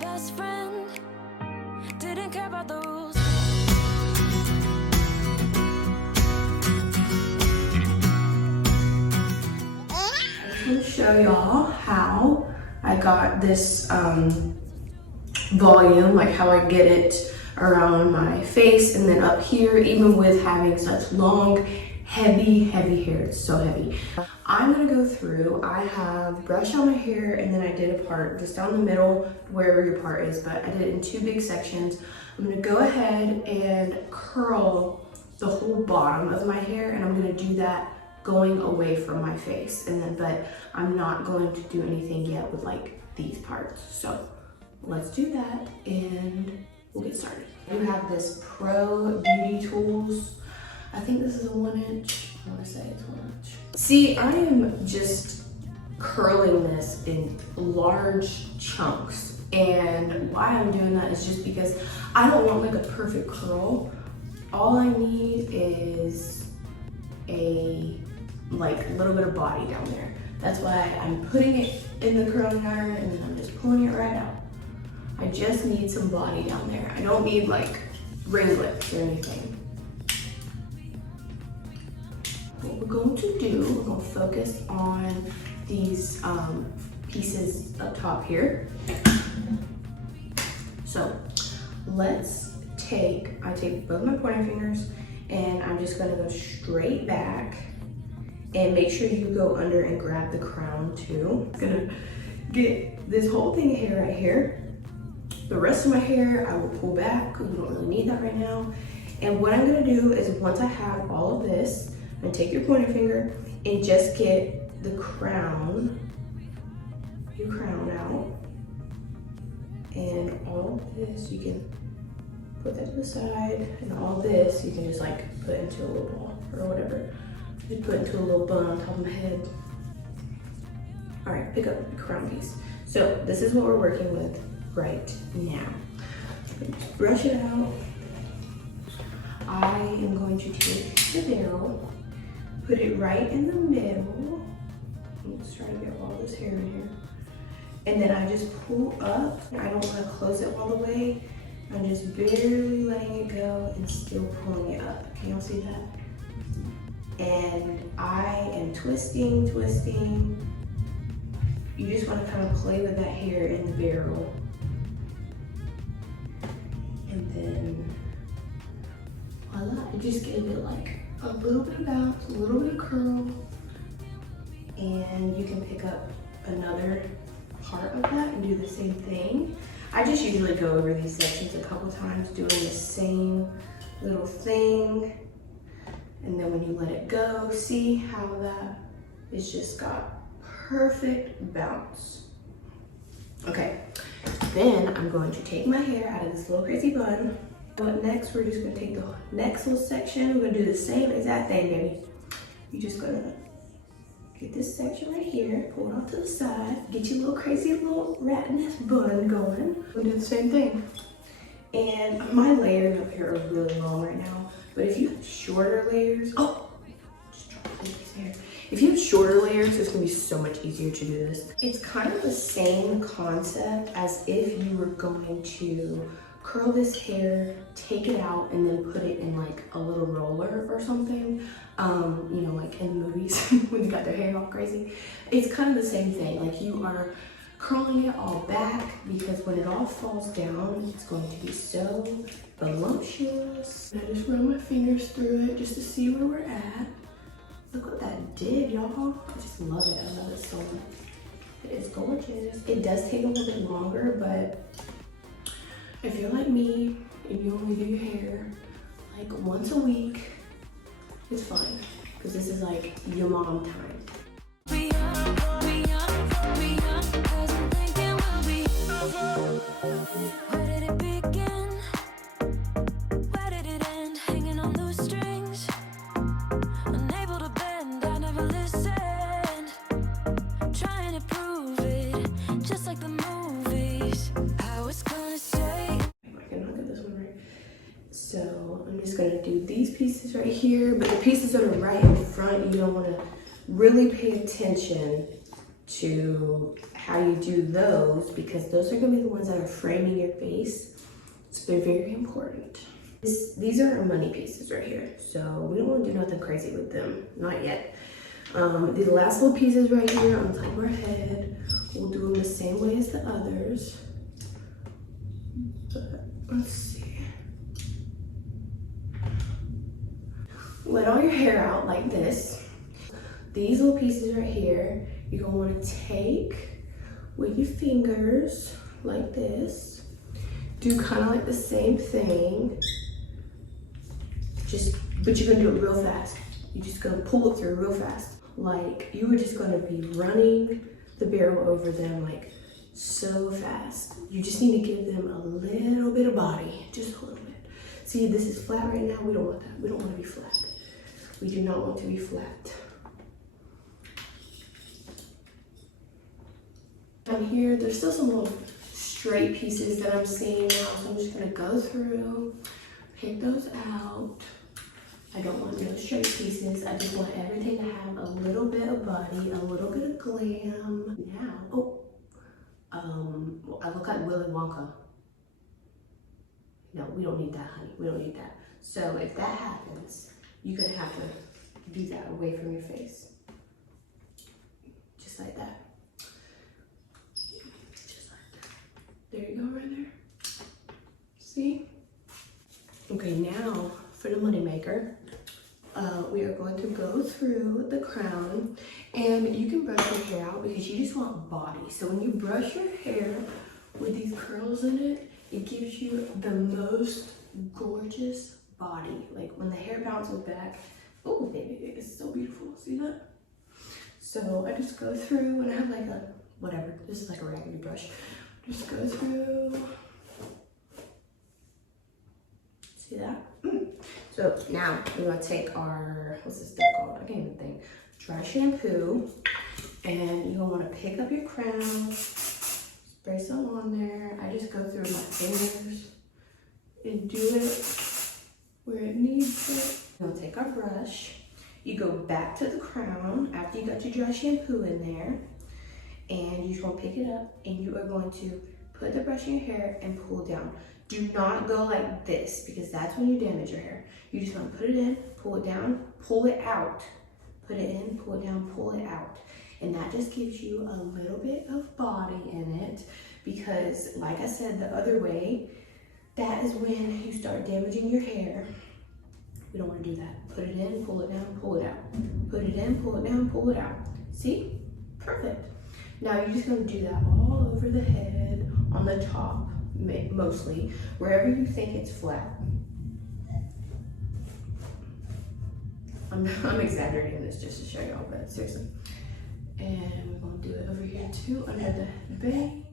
best friend. Didn't care about the rules. I'm going to show y'all how I got this volume, like how I get it around my face and then up here, even with having such long, heavy hair. It's so heavy. I'm gonna go through, I have brushed out my hair and then I did a part just down the middle, wherever your part is, but I did it in 2 big sections. I'm gonna go ahead and curl the whole bottom of my hair, and I'm gonna do that going away from my face. And then, but I'm not going to do anything yet with like these parts. So let's do that and we'll get started. You have this Pro Beauty Tools. I think this is a 1 inch. I want to say it's 1 inch. See, I am just curling this in large chunks. And why I'm doing that is just because I don't want like a perfect curl. All I need is a like little bit of body down there. That's why I'm putting it in the curling iron and then I'm just pulling it right out. I just need some body down there. I don't need like ringlets or anything. What we're going to do, we're going to focus on these pieces up top here. So I take both my pointer fingers and I'm just going to go straight back, and make sure you go under and grab the crown too. I'm gonna get this whole thing of hair right here. The rest of my hair I will pull back because we don't really need that right now. And what I'm gonna do is, once I have all of this, I'm gonna take your pointer finger and just get the crown, your crown out. And all of this, you can put that to the side, and all this you can just like put into a little ball or whatever. Just put into a little bun on top of my head. All right, pick up the crown piece. So this is what we're working with right now. Just brush it out. I am going to take the barrel, put it right in the middle. Let's try to get all this hair in here. And then I just pull up. I don't want to close it all the way. I'm just barely letting it go and still pulling it up. Can y'all see that? And I am twisting. You just want to kind of play with that hair in the barrel. And then voila, you just give it like a little bit of bounce, a little bit of curl, and you can pick up another part of that and do the same thing. I just usually go over these sections a couple times, doing the same little thing. And then when you let it go, see how that is just got perfect bounce. Okay, then I'm going to take my hair out of this little crazy bun. But next, we're just gonna take the next little section. We're gonna do the same exact thing, baby. You're just gonna get this section right here, pull it off to the side, get your little crazy little rat nest bun going. We'll do the same thing. And my layers up here are really long right now, but if you have shorter layers, just dropped a piece of hair. If you have shorter layers, it's gonna be so much easier to do this. It's kind of the same concept as if you were going to curl this hair, take it out, and then put it in like a little roller or something. You know, like in the movies when they got their hair all crazy. It's kind of the same thing. Like, you are curling it all back because when it all falls down, it's going to be so voluptuous. I just run my fingers through it just to see where we're at. Look what that did, y'all. I just love it. I love it so much. It is gorgeous. It does take a little bit longer, but if you're like me and you only do your hair like once a week, it's fine, because this is like your mom time. Where did it begin? Where did it end? Hanging on those strings, unable to bend. I never listened, trying to prove it, just like the movies. I was gonna say, I cannot get this one right. So I'm just gonna do these pieces right here, but the pieces that are right in front, you don't want to really pay attention to how you do those, because those are gonna be the ones that are framing your face. So they're very important. These are our money pieces right here. So we don't wanna do nothing crazy with them, not yet. These last little pieces right here on top of our head, we'll do them the same way as the others. But let's see. Let all your hair out like this. These little pieces right here, you're gonna wanna take with your fingers like this. Do kind of like the same thing. But you're gonna do it real fast. You're just gonna pull it through real fast. Like you were just gonna be running the barrel over them like so fast. You just need to give them a little bit of body, just a little bit. See, this is flat right now. We don't want that. We don't want to be flat. We do not want to be flat. Down here, there's still some little straight pieces that I'm seeing now, so I'm just gonna go through, pick those out. I don't want no straight pieces. I just want everything to have a little bit of body, a little bit of glam. Now, I look like Willy Wonka. No, we don't need that, honey. We don't need that. So if that happens, you're gonna have to do that away from your face. Just like that. Just like that. There you go, right there. See? Okay, now for the moneymaker. We are going to go through the crown, and you can brush your hair out because you just want body. So when you brush your hair with these curls in it, it gives you the most gorgeous body. Like when the hair bounces back, oh baby, it's so beautiful. See that? So I just go through, and I have like a, whatever, this is like a raggedy brush. Just go through. See that? So now we're gonna take our, what's this stuff called? I can't even think. Dry shampoo, and you're gonna wanna pick up your crown, spray some on there. I just go through my fingers and do it where it needs it. We're gonna take our brush. You go back to the crown after you got your dry shampoo in there, and you're just gonna pick it up, and you are going to put the brush in your hair and pull down. Do not go like this, because that's when you damage your hair. You're just gonna put it in, pull it down, pull it out. Put it in, pull it down, pull it out. And that just gives you a little bit of body in it, because like I said, the other way, that is when you start damaging your hair. We don't wanna do that. Put it in, pull it down, pull it out. Put it in, pull it down, pull it out. See? Perfect. Now you're just gonna do that all over the head, on the top, mostly, wherever you think it's flat. I'm exaggerating this just to show y'all, but seriously. And we're gonna do it over here too, under the base.